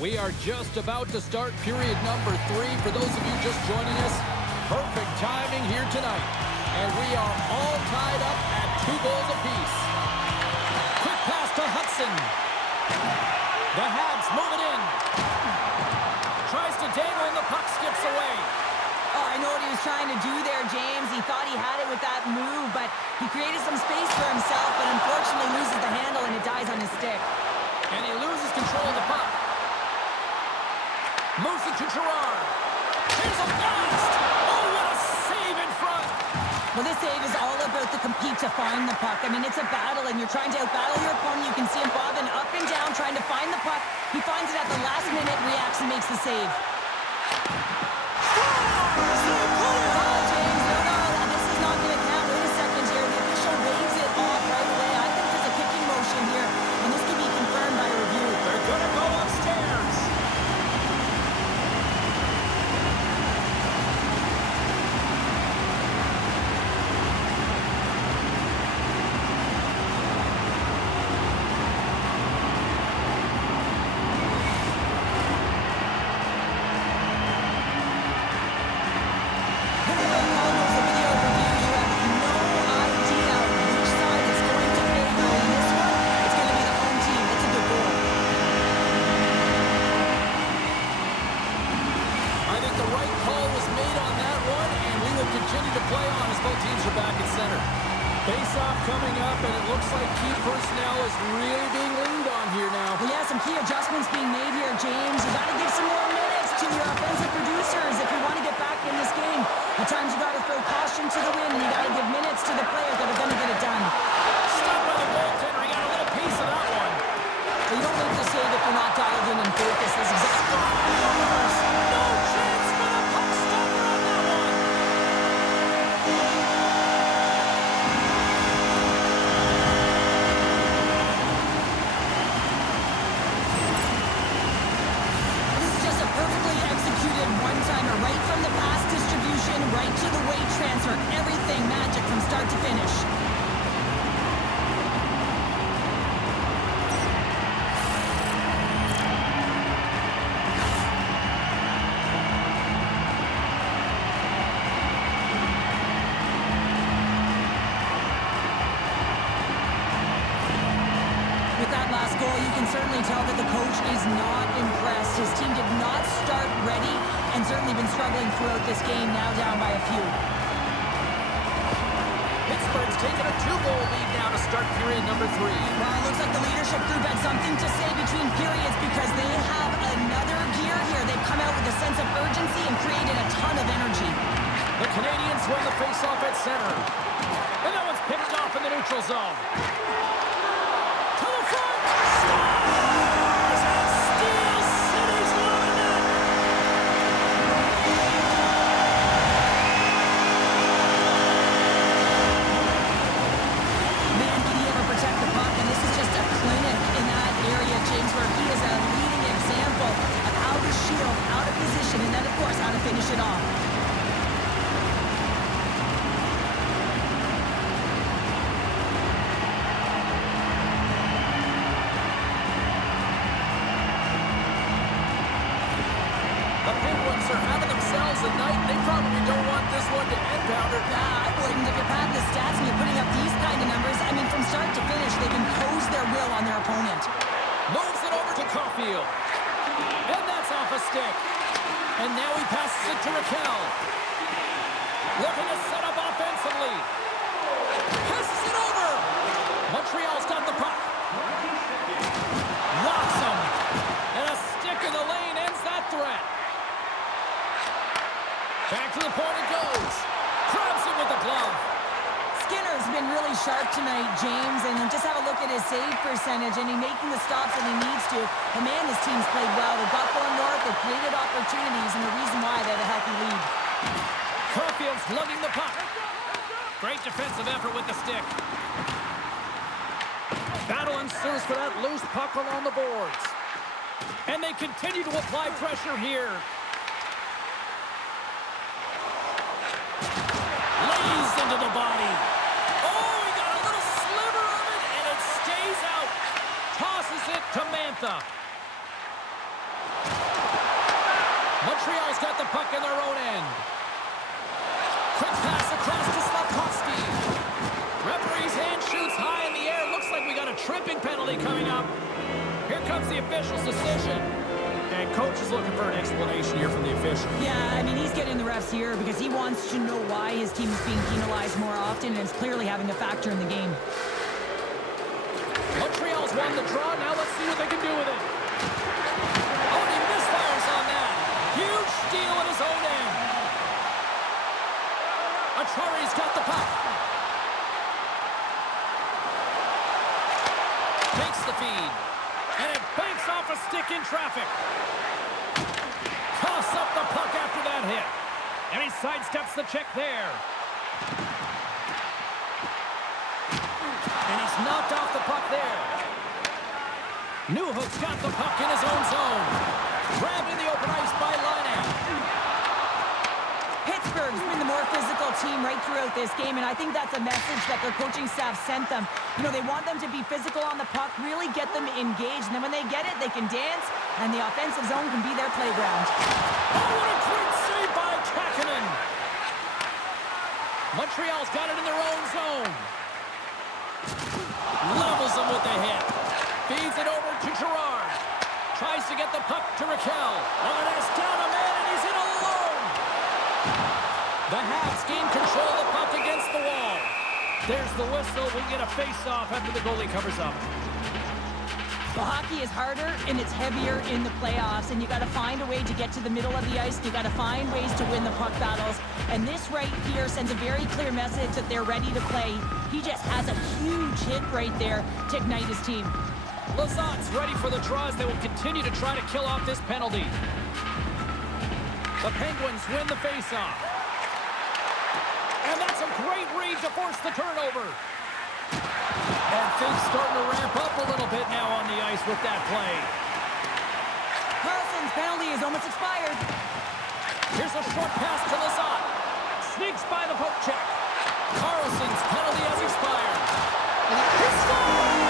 We are just about to start period number 3. For those of you just joining us, perfect timing here tonight. And we are all tied up at 2 goals apiece. Quick pass to Hudson. The Habs move it in. Tries to dangle and the puck skips away. Oh, I know what he was trying to do there, James. He thought he had it with that move, but he created some space for himself, but unfortunately loses the handle and it dies on his stick. And he loses control of the puck. Moves it to Gerard. Here's a blast! Oh, what a save in front! Well, this save is all about the compete to find the puck. I mean, it's a battle, and you're trying to outbattle your opponent. You can see him bobbing up and down, trying to find the puck. He finds it at the last minute, reacts, and makes the save. James, no, this is not going to count. Wait a second here. The official waves it off right away. I think there's a kicking motion here, and this can be confirmed by review. They're going to go upstairs. Face-off coming up, and it looks like key personnel is really being leaned on here now. Well, yeah, some key adjustments being made here, James. You got to give some more minutes to your offensive producers if you want to get back in this game. At times you got to throw caution to the wind, and you got to give minutes to the players that are going to get it done. Stop by the goaltender. He got a little piece of that one. Well, you don't make the save if you're not dialed in and focused. That's exactly no chance for the puck stopper on that one. one-timer right from the pass distribution, right to the weight transfer. Everything magic from start to finish. With that last goal, you can certainly tell that the coach is not impressed. His team did not start ready and certainly been struggling throughout this game, now down by a few. Pittsburgh's taken a 2-goal lead now to start period number 3. Well, it looks like the leadership group had something to say between periods because they have another gear here. They've come out with a sense of urgency and created a ton of energy. The Canadiens win the face-off at center. And that one's picked off in the neutral zone. To the front! Scores! And Steel City's loving it! Man, did he ever protect the puck, and this is just a clinic in that area, James, where he is a leading example of how to shield out of position and then, of course, how to finish it off. A night. They probably don't want this one to end, Pounder. Nah, I wouldn't. If you're padding the stats and you're putting up these kind of numbers, I mean, from start to finish, they've imposed their will on their opponent. Moves it over to Caulfield. And that's off a stick. And now he passes it to Raquel. Looking to set up offensively. Passes it over. Montreal's got the puck. Locks him. And a stick in the lane ends that threat. Back to the point it goes. Grabs it with the glove. Skinner's been really sharp tonight, James, and just have a look at his save percentage, and he's making the stops that he needs to. And man, this team's played well. They've got going north, they've created opportunities, and the reason why they have a healthy lead. Caulfield's lugging the puck. Great defensive effort with the stick. Battle ensues for that loose puck along the boards. And they continue to apply pressure here. Lays into the body. Oh, he got a little sliver of it, and it stays out. Tosses it to Mantha. Montreal's got the puck in their own end. Quick pass across to Slavkovsky. Referee's hand shoots high in the air. Looks like we got a tripping penalty coming up. Here comes the official's decision. And coach is looking for an explanation here from the official. Yeah, I mean, he's getting the refs here because he wants to know why his team is being penalized more often, and it's clearly having a factor in the game. Montreal's won the draw. Now let's see what they can do with it. Oh, he misfires on that. Huge steal at his own end. Achari's got the puck. Takes the feed. And it banks off a stick in traffic. Toss up the puck after that hit. And he sidesteps the check there. And he's knocked off the puck there. Newhook's got the puck in his own zone. Grabbed in the open ice by Laine. Pittsburgh's been the more physical team right throughout this game, and I think that's a message that their coaching staff sent them. You know, they want them to be physical on the puck, really get them engaged, and then when they get it, they can dance, and the offensive zone can be their playground. Oh, what a great save by Kakkonen! Montreal's got it in their own zone. Levels them with the hit. Feeds it over to Girard. Tries to get the puck to Raquel. Look at this, down a man, and he's in alone. The Habs gain control of the puck against the wall. There's the whistle. We get a face-off after the goalie covers up. Well, hockey is harder and it's heavier in the playoffs, and you got to find a way to get to the middle of the ice. You got to find ways to win the puck battles, and this right here sends a very clear message that they're ready to play. He just has a huge hit right there to ignite his team. Lazat's ready for the draws. They will continue to try to kill off this penalty. The Penguins win the face-off. And that's a great read to force the turnover. And things starting to ramp up a little bit now on the ice with that play. Carlson's penalty is almost expired. Here's a short pass to Lazat. Sneaks by the poke check. Carlson's penalty has expired. He scores!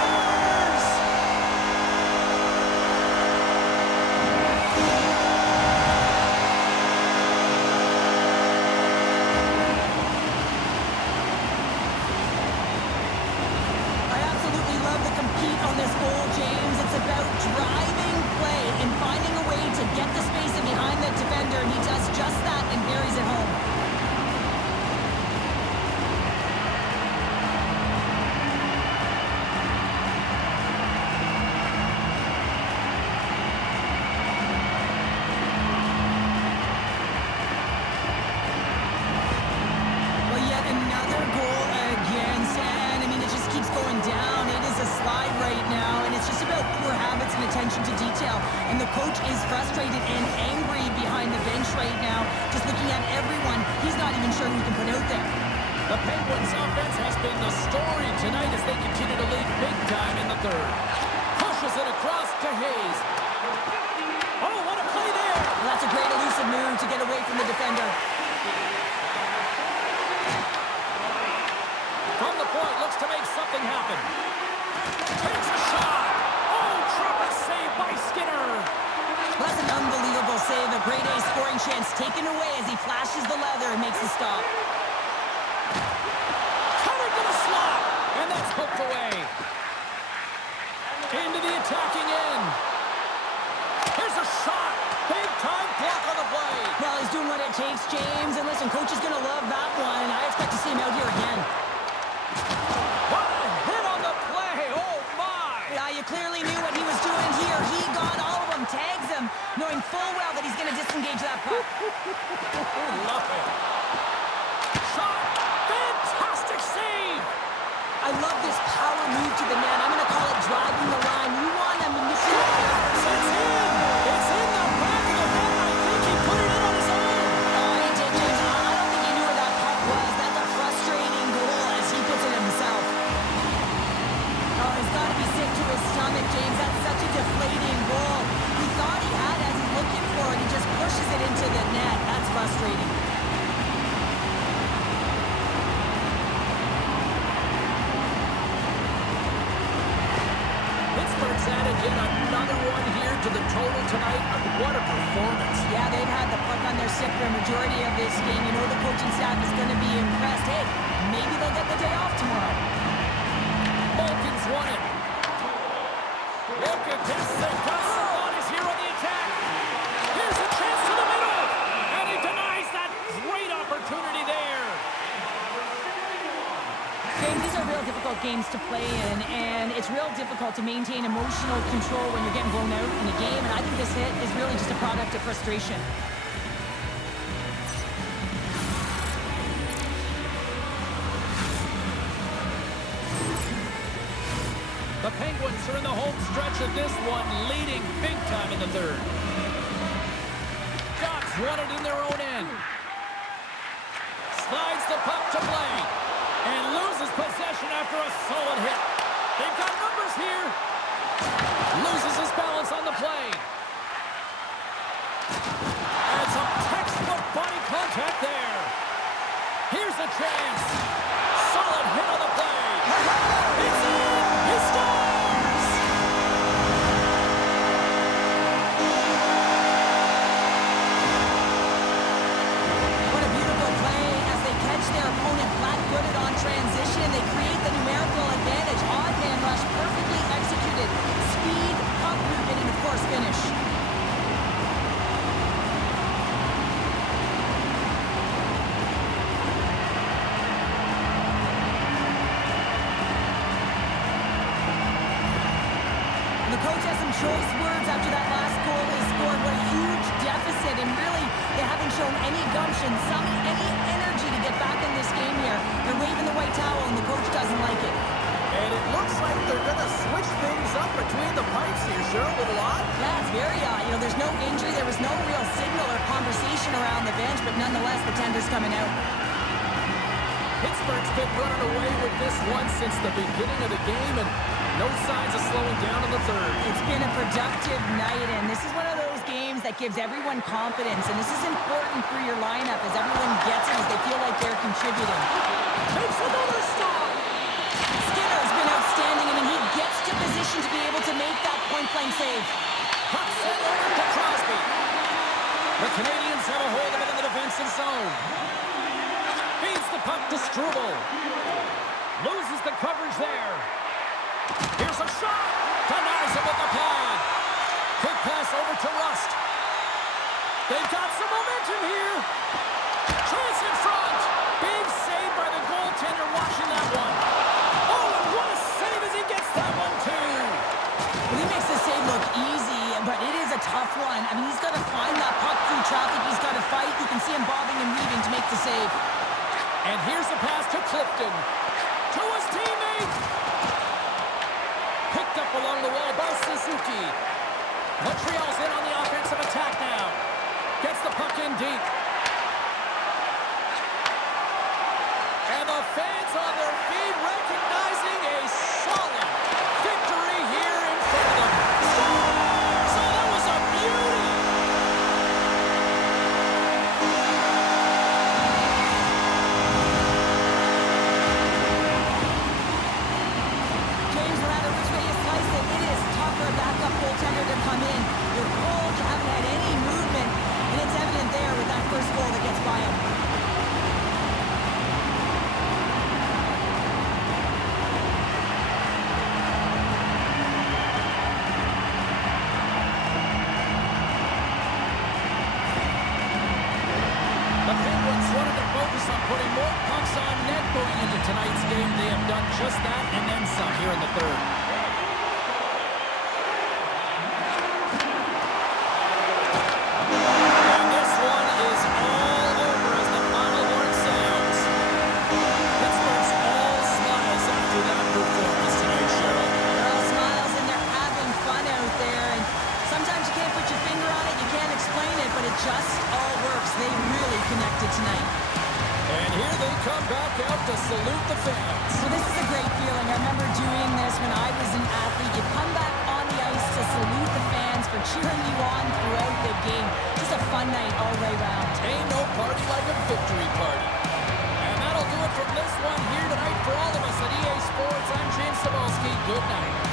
On this goal, James, it's about driving play and finding a way to get the space in behind the defender, and he does just that and buries it home. Well, yet another goal against, and I mean, it just keeps going down. It is a slide right now, and it's just about poor habits and attention to detail. And the coach is frustrated and angry behind the bench right now, just looking at everyone. He's not even sure who he can put out there. The Penguins' offense has been the story tonight as they continue to lead big time in the third. Pushes it across to Hayes. Oh, what a play there! Well, that's a great elusive move to get away from the defender. From the point, looks to make something happen. Takes a shot. Oh, triple save by Skinner. Well, that's an unbelievable save. A grade A scoring chance taken away as he flashes the leather and makes the stop. Covered to the slot. And that's hooked away. Into the attacking end. Here's a shot. Big time block on the play. Well, he's doing what it takes, James. And listen, coach is going to love that one. I expect to see him out here again. What a hit on the play. Oh, my. Yeah, you clearly knew what he was doing here. He got all of them, tags them, knowing full well that he's going to disengage that puck. Love it. Shot. Fantastic save. I love this power move to the net. I'm going to call it added yet another one here to the total tonight. What a performance. Yeah, they've had the puck on their stick for a majority of this game. You know the coaching staff is going to be impressed. Hey, maybe they'll get the day off tomorrow. Malkin's won it. Look at this. Gus is here on the attack. Here's a chance to the middle. And he denies that great opportunity there. James, these are real difficult games to play in, and it's real difficult to maintain emotional control when you're getting blown out in a game, and I think this hit is really just a product of frustration. The Penguins are in the home stretch of this one, leading big time in the third. Ducks won it in their own end. Slides the puck to Blake. And loses possession after a solid hit. They've got numbers here. Loses his balance on the play. And some textbook body contact there. Here's a chance. Solid hit on the play. It's in. He scores! What a beautiful play as they catch their opponent flat-footed on transition. They create the numerical advantage. Odd man rush, perfectly executed. Speed, puck movement, and of course finish. The coach has some choice words after that last goal they scored. What a huge deficit, and really, they haven't shown any gumption, any energy to get back in this game here. They're waving the white towel, and the coach doesn't like it. And it looks like they're going to switch things up between the pipes here, Cheryl. A little odd. Yeah, it's very odd. You know, there's no injury. There was no real signal or conversation around the bench, but nonetheless, the tender's coming out. Pittsburgh's been running away with this one since the beginning of the game, and no signs of slowing down in the third. It's been a productive night, and this is one of those games that gives everyone confidence, and this is important for your lineup as everyone gets it, as they feel like they're contributing. Takes another stop. Skinner's been outstanding. I mean, he gets to position to be able to make that point-blank save. Puck sent over to Crosby. The Canadiens have a hold of it in the defensive zone. Feeds the puck to Struble. Loses the coverage there. Here's a shot. Denies it with the pad. Quick pass over to Rust. They've got some momentum here. Chance in front. Big save by the goaltender watching that one. Oh, and what a save as he gets that one too. Well, he makes the save look easy, but it is a tough one. I mean, he's got to find that puck through traffic. He's got to fight. You can see him bobbing and weaving to make the save. And here's a pass to Clifton. To his teammate. Picked up along the wall by Suzuki. Montreal's in on the offensive attack now. Gets the puck in deep. And the fans on their feet recognizing a solid victory here in front of them. Scores! So that was a beauty. James, no matter which way you slice it, it is tough for a backup goaltender to come in. You're cold, you haven't had any movement, and it's evident there with that first goal that gets by him. The Penguins wanted to focus on putting more pucks on net going into tonight's game. They have done just that and then some here in the third. And this one is all over as the final horn sounds. Pittsburgh's all smiles after that performance tonight, Cheryl. They're all smiles and they're having fun out there, and sometimes you can't put your finger on it, you can't explain it, but it just all works. They really connected tonight. And here they come back out to salute the fans. So this is a great feeling. I remember doing this when I was an athlete. You come back on the ice to salute the fans for cheering you on throughout the game. Just a fun night all the way around. Ain't no party like a victory party. And that'll do it from this one here tonight for all of us at EA Sports. I'm James Cebulski. Good night.